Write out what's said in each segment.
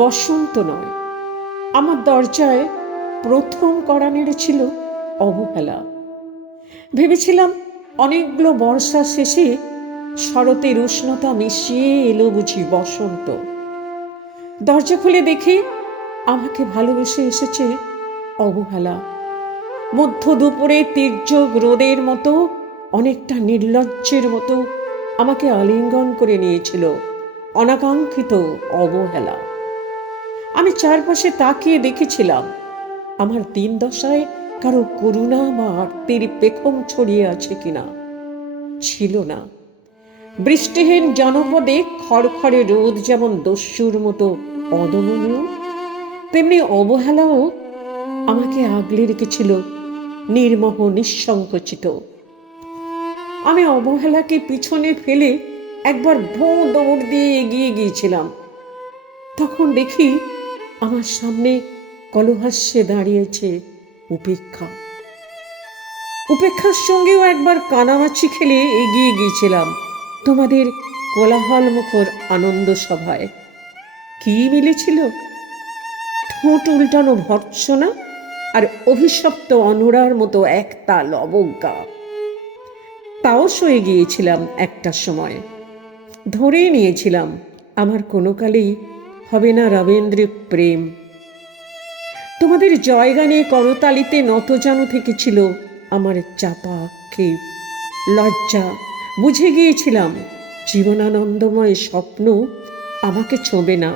বসন্ত নয়, আমার দরজায় প্রথম কড়া নেড়েছিল অবহেলা। ভেবেছিলাম অনেকগুলো বর্ষা শেষে শরতের উষ্ণতা মিশিয়ে এলো বুঝি বসন্ত। দরজা খুলে দেখি আমাকে ভালোবেসে এসেছে অবহেলা। মধ্য দুপুরে তীর্যক রোদের মতো, অনেকটা নির্লজ্জের মতো আমাকে আলিঙ্গন করে নিয়েছিল অনাকাঙ্ক্ষিত অবহেলা। আমি চারপাশে তাকিয়ে দেখেছিলাম আমার দিন দশায় কারো করুণা বা আর্তের পেখম ছড়িয়ে আছে কিনা। ছিল না। বৃষ্টিহীন জনপদে খড়খড়ে রোদ যেমন দস্যুর মতো অদমনীয়, তেমনি অবহেলাও আমাকে আগলে রেখেছিল নির্মোহ নিঃসংকোচিত। আমি অবহেলাকে পিছনে ফেলে একবার ভোঁ দৌড় দিয়ে এগিয়ে গিয়েছিলাম। তখন দেখি আমার সামনে কলহাস্যে দাঁড়িয়েছে উপেক্ষা। উপেক্ষার সঙ্গেও একবার কানামাছি খেলে এগিয়ে গিয়েছিলাম তোমাদের কোলাহল মুখর আনন্দ সভায়। কি মিলেছিল? ঠোঁট উল্টানো ভর্ৎসনা আর অভিশপ্ত অনুরার মতো একতাল অবজ্ঞা। তাও সয়ে গিয়েছিলাম একটা সময়। ধরেই নিয়েছিলাম আমার কোনো কালেই হবে না রবীন্দ্রিক প্রেম। তোমাদের জয়গানে করতালিতে নতজানু থেকেছিল আমার চাপা ক্ষেপ, লজ্জা। বুঝে গিয়েছিলাম জীবনানন্দময় স্বপ্ন আমাকে ছোঁবে না।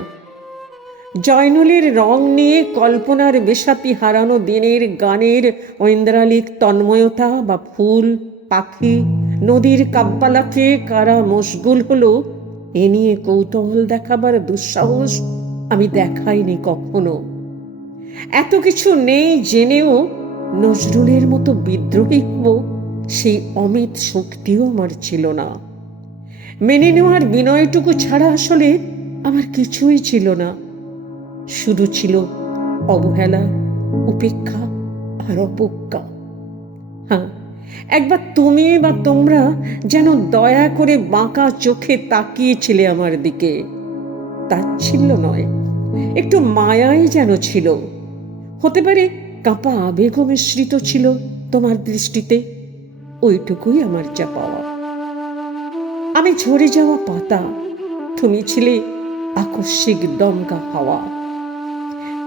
জয়নুলের রং নিয়ে কল্পনার বেসাতি হারানো দিনের গানের ঐন্দ্রালিক তন্ময়তা বা ফুল, পাখি, নদীর কাব্বালাকে কারা মশগুল হলো এ নিয়ে কৌতূহল দেখাবার দুঃসাহস আমি দেখাইনি কখনো। এত কিছু নেই জেনেও নজরুলের মতো বিদ্রোহী হব সেই অমিত শক্তিও আমার ছিল না। মেনে নেওয়ার বিনয়টুকু ছাড়া আসলে আমার কিছুই ছিল না। শুধু ছিল অবহেলা, উপেক্ষা আর অপজ্ঞা। হ্যাঁ, একবার তুমি বা তোমরা যেন দয়া করে বাঁকা চোখে তাকিয়েছিলে আমার দিকে। তাচ্ছিল্য নয়, একটু মায়াই যেন ছিল। হতে পারে কাঁপা আবেগও মিশ্রিত ছিল তোমার দৃষ্টিতে। ওইটুকুই আমার যা পাওয়া। আমি ঝরে যাওয়া পাতা, তুমি ছিলে আকস্মিক দমকা হাওয়া।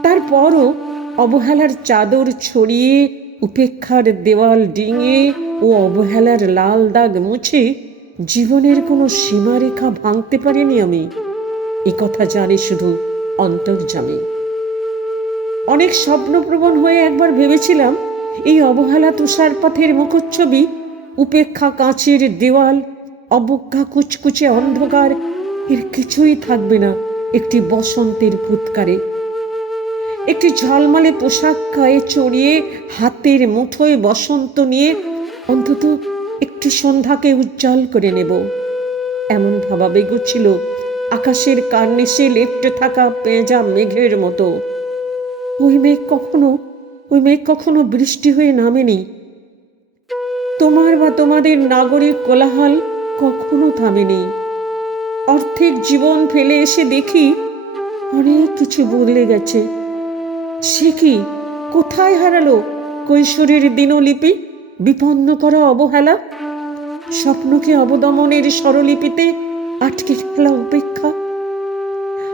তারপরও অবহেলার চাদর ছড়িয়ে, উপেক্ষার দেওয়াল ডিঙে ও অবহেলার লাল দাগ মুছে জীবনের কোনো সীমারেখা ভাঙতে পারিনি আমি। এ কথা জানি শুধু অন্তর্যামী। অনেক স্বপ্নপ্রবণ হয়ে একবার ভেবেছিলাম এই অবহেলা তুষারপাতের মুখচ্ছবি, উপেক্ষা কাঁচের দেওয়াল, অবজ্ঞা কুচকুচে অন্ধকার, এর কিছুই থাকবে না একটি বসন্তের ফুৎকারে। একটি ঝলমলে পোশাক গায়ে চড়িয়ে হাতের মুঠোয় বসন্ত নিয়ে অন্তত একটি সন্ধ্যাকে উজ্জ্বল করে নেব, এমন ভাবাবেগ ছিল আকাশের কার্নিশে লেপ্টে থাকা পেঁজা মেঘের মতো। ওই মেঘ কখনো বৃষ্টি হয়ে নামেনি। তোমার বা তোমাদের নাগরিক কোলাহল কখনো থামেনি। অর্ধেক জীবন ফেলে এসে দেখি অনেক কিছু বদলে গেছে। সে কি, কোথায় হারালো কৈশোরের দিনলিপি, বিপন্ন করা অবহেলা, স্বপ্নকে অবদমনের স্বরলিপিতে আটকে ফেলা উপেক্ষা,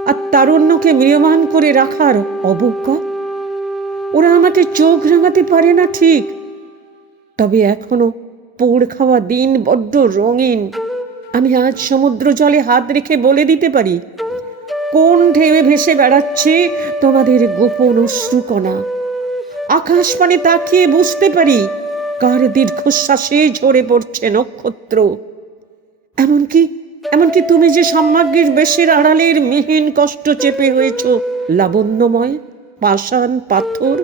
আর তারুণ্যকে ম্রিয়মান করে রাখার অবজ্ঞা? ওরা আমাকে চোখ রাঙাতে পারে না ঠিক, তবে এখনো পোড় খাওয়া দিন বড্ড রঙিন। আমি আজ সমুদ্র জলে হাত রেখে বলে দিতে পারি কোন ঢেউয়ে ভেসে বেড়াচ্ছে তোমাদের গোপন অশ্রুকণা। আকাশ পানে তাকিয়ে বুঝতে পারি কার দীর্ঘশ্বাসে ঝরে পড়ছে নক্ষত্র। এমনকি তুমি যে সাম্রাজ্ঞের বেশের আড়ালের মিহিন কষ্ট চেপে হয়েছ লাবণ্যময় পাষাণ পাথর,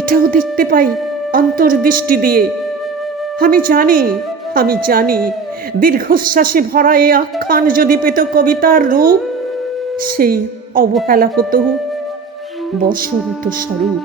এটাও দেখতে পাই অন্তর্দৃষ্টি দিয়ে। আমি জানি দীর্ঘশ্বাসে ভরা এ আখ্যান যদি পেত কবিতার রূপ, সেই অবহেলা হতো বসন্ত স্বরূপ।